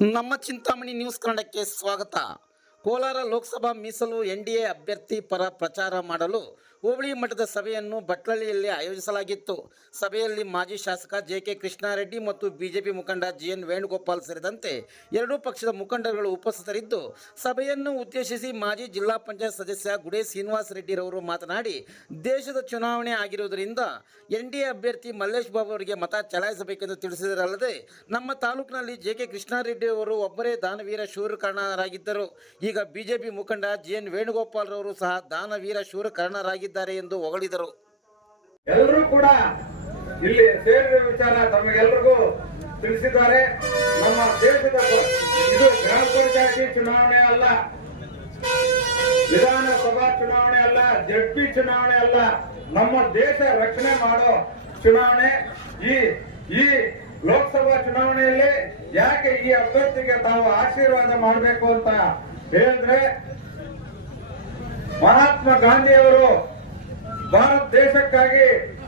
ನಮ್ಮ ಚಿಂತಾಮಣಿ ನ್ಯೂಸ್ ಕನ್ನಡಕ್ಕೆ ಸ್ವಾಗತ. ಕೋಲಾರ ಲೋಕಸಭಾ ಮೀಸಲು ಎನ್ ಡಿ ಎ ಅಭ್ಯರ್ಥಿ ಪರ ಪ್ರಚಾರ ಮಾಡಲು ಹೋಬಳಿ ಮಠದ ಸಭೆಯನ್ನು ಬಟ್ಲಳ್ಳಿಯಲ್ಲಿ ಆಯೋಜಿಸಲಾಗಿತ್ತು. ಸಭೆಯಲ್ಲಿ ಮಾಜಿ ಶಾಸಕ ಜೆ ಕೆ ಕೃಷ್ಣಾರೆಡ್ಡಿ ಮತ್ತು ಬಿಜೆಪಿ ಮುಖಂಡ ಜಿ ಎನ್ ವೇಣುಗೋಪಾಲ್ ಸೇರಿದಂತೆ ಎರಡೂ ಪಕ್ಷದ ಮುಖಂಡರುಗಳು ಉಪಸ್ಥಿತರಿದ್ದು, ಸಭೆಯನ್ನು ಉದ್ದೇಶಿಸಿ ಮಾಜಿ ಜಿಲ್ಲಾ ಪಂಚಾಯತ್ ಸದಸ್ಯ ಗುಡೇ ಶ್ರೀನಿವಾಸ ರೆಡ್ಡಿರವರು ಮಾತನಾಡಿ, ದೇಶದ ಚುನಾವಣೆ ಆಗಿರುವುದರಿಂದ ಎನ್ ಡಿ ಅಭ್ಯರ್ಥಿ ಮಲ್ಲೇಶ್ ಬಾಬು ಅವರಿಗೆ ಮತ ಚಲಾಯಿಸಬೇಕೆಂದು ತಿಳಿಸಿದರಲ್ಲದೆ, ನಮ್ಮ ತಾಲೂಕಿನಲ್ಲಿ ಜೆ ಕೆ ಕೃಷ್ಣಾರೆಡ್ಡಿ ಅವರು ಒಬ್ಬರೇ ದಾನವೀರ ಶೂರಕರ್ಣರಾಗಿದ್ದರು. ಈಗ ಬಿಜೆಪಿ ಮುಖಂಡ ಜಿ ಎನ್ ವೇಣುಗೋಪಾಲ್ ರವರು ಸಹ ದಾನವೀರ ಶೂರಕರ್ಣರಾಗಿದ್ದಾರೆ. ಎಂದು ಹೊಗಳಿದರು. ಎಲ್ಲರೂ ಕೂಡ ಇಲ್ಲಿ ಸೇರಿದ ವಿಚಾರ ತಮಗೆಲ್ಲರಿಗೂ ತಿಳಿಸಿದ್ದಾರೆ. ನಮ್ಮ ದೇಶದ ಇದು ಗ್ರಾಮ ಪಂಚಾಯತಿ ಚುನಾವಣೆ ಅಲ್ಲ. ವಿಧಾನಸಭಾ ಚುನಾವಣೆ ಅಲ್ಲ ಜಡ್ಪಿ ಚುನಾವಣೆ ಅಲ್ಲ. ನಮ್ಮ ದೇಶ ರಕ್ಷಣೆ ಮಾಡೋ ಚುನಾವಣೆ. ಈ ಈ ಲೋಕಸಭಾ ಚುನಾವಣೆಯಲ್ಲಿ ಯಾಕೆ ಈ ಅಭ್ಯರ್ಥಿಗೆ ತಾವು ಆಶೀರ್ವಾದ ಮಾಡಬೇಕು ಅಂತ ಹೇಳಿದ್ರೆ ಮಹಾತ್ಮ ಗಾಂಧಿಯವರು ಭಾರತ ದೇಶಕ್ಕಾಗಿ,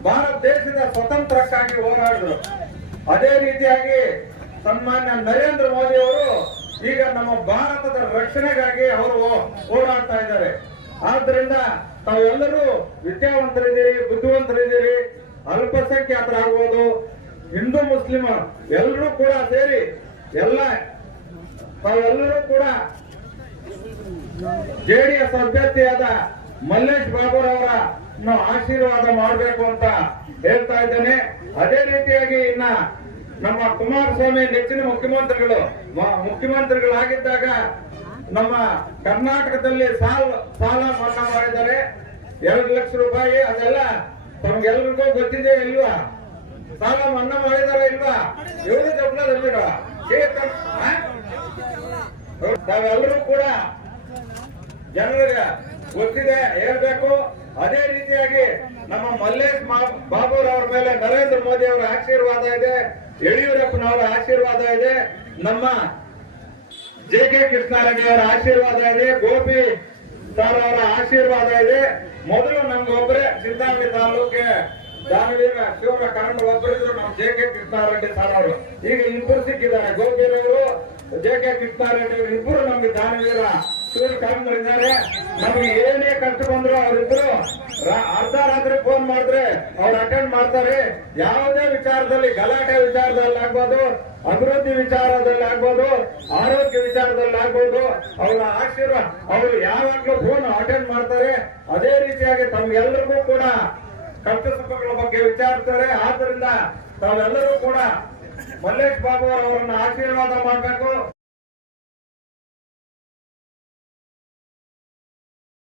ಭಾರತ ದೇಶದ ಸ್ವತಂತ್ರಕ್ಕಾಗಿ ಹೋರಾಡಿದ್ರು ಅದೇ ರೀತಿಯಾಗಿ ಸನ್ಮಾನ್ಯ ನರೇಂದ್ರ ಮೋದಿ ಅವರು ಈಗ ನಮ್ಮ ಭಾರತದ ರಕ್ಷಣೆಗಾಗಿ ಅವರು ಹೋರಾಡ್ತಾ ಇದ್ದಾರೆ. ಆದ್ರಿಂದ ತಾವೆಲ್ಲರೂ ವಿದ್ಯಾವಂತರಿದ್ದೀರಿ, ಬುದ್ಧಿವಂತರಿದ್ದೀರಿ ಅಲ್ಪಸಂಖ್ಯಾತರಾಗ್ಬೋದು ಹಿಂದೂ ಮುಸ್ಲಿಂ ಎಲ್ಲರೂ ಕೂಡ ಸೇರಿ ಎಲ್ಲ, ತಾವೆಲ್ಲರೂ ಕೂಡ ಜೆಡಿಎಸ್ ಅಭ್ಯರ್ಥಿಯಾದ ಮಲ್ಲೇಶ್ ಬಾಬುರವರ ಆಶೀರ್ವಾದ ಮಾಡಬೇಕು ಅಂತ ಹೇಳ್ತಾ ಇದ್ದೇನೆ. ಅದೇ ರೀತಿಯಾಗಿ ಇನ್ನ ನಮ್ಮ ಕುಮಾರಸ್ವಾಮಿ ನೆಚ್ಚಿನ ಮುಖ್ಯಮಂತ್ರಿಗಳು ಮುಖ್ಯಮಂತ್ರಿಗಳಾಗಿದ್ದಾಗ ನಮ್ಮ ಕರ್ನಾಟಕದಲ್ಲಿ ಸಾಲ ಸಾಲ ಮನ್ನಾ ಮಾಡಿದ್ದಾರೆ. ಎರಡು ಲಕ್ಷ ರೂಪಾಯಿ, ಅದೆಲ್ಲ ತಮ್ಗೆಲ್ರಿಗೂ ಗೊತ್ತಿದೆ ಇಲ್ವಾ? ಸಾಲ ಮನ್ನಾ ಮಾಡಿದಾರ ಇಲ್ವಾ? ಇವರು ಜಪ್ಲದಲ್ಲಿರೋ ತಾವೆಲ್ಲರೂ ಕೂಡ ಜನರಿಗೆ ಗೊತ್ತಿದೆ, ಹೇಳ್ಬೇಕು. ಅದೇ ರೀತಿಯಾಗಿ ನಮ್ಮ ಮಲ್ಲೇಶ್ ಬಾಬೂರ್ ಅವರ ಮೇಲೆ ನರೇಂದ್ರ ಮೋದಿ ಅವರ ಆಶೀರ್ವಾದ ಇದೆ, ಯಡಿಯೂರಪ್ಪನವರ ಆಶೀರ್ವಾದ ಇದೆ, ನಮ್ಮ ಜೆ ಕೆ ಕೃಷ್ಣಾರೆಡ್ಡಿ ಅವರ ಆಶೀರ್ವಾದ ಇದೆ, ಗೋಪಿ ಸರ್ ಅವರ ಆಶೀರ್ವಾದ ಇದೆ. ಮೊದಲು ನಮ್ಗೆ ಒಬ್ಬರೇ ಸಿದ್ದಾಮಣಿ ತಾಲೂಕಿಗೆ ದಾನವೀರ ಶಿವರ ಕಾರಣ ಒಬ್ಬರಿದ್ರು ನಮ್ಮ ಜೆ ಕೆ ಕೃಷ್ಣಾರೆಡ್ಡಿ ಸರ್ ಅವರು. ಈಗ ಇಬ್ಬರು ಸಿಕ್ಕಿದ್ದಾರೆ. ಗೋಪಿರವರು ಜೆ ಕೆ ಕೃಷ್ಣಾರೆಡ್ಡಿ ಅವರು ಇಬ್ಬರು ನಮ್ಗೆ ದಾನವೀರ ಕನ್ನಡರಿದ್ದಾರೆ ನಮ್ಗೆ ಏನೇ ಕಷ್ಟ ಬಂದ್ರು ಅವರಿಬ್ರು ಅರ್ಧ ರಾತ್ರಿ ಫೋನ್ ಮಾಡಿದ್ರೆ ಅವ್ರು ಅಟೆಂಡ್ ಮಾಡ್ತಾರೆ. ಯಾವುದೇ ವಿಚಾರದಲ್ಲಿ, ಗಲಾಟೆ ವಿಚಾರದಲ್ಲಿ ಆಗ್ಬೋದು, ಅಭಿವೃದ್ಧಿ ವಿಚಾರದಲ್ಲಿ ಆಗ್ಬೋದು, ಆರೋಗ್ಯ ವಿಚಾರದಲ್ಲಿ ಆಗ್ಬೋದು, ಅವರ ಆಶೀರ್ವಾದ, ಅವರು ಯಾವಾಗ್ಲೂ ಫೋನ್ ಅಟೆಂಡ್ ಮಾಡ್ತಾರೆ. ಅದೇ ರೀತಿಯಾಗಿ ತಮ್ಗೆಲ್ಲರಿಗೂ ಕೂಡ ಕಷ್ಟ ಸುಖಗಳ ಬಗ್ಗೆ ವಿಚಾರಿಸ್ತಾರೆ. ಆದ್ರಿಂದ ತಾವೆಲ್ಲರೂ ಕೂಡ ಮಲ್ಲೇಶ್ ಬಾಬು ಅವರನ್ನ ಆಶೀರ್ವಾದ ಮಾಡಬೇಕು.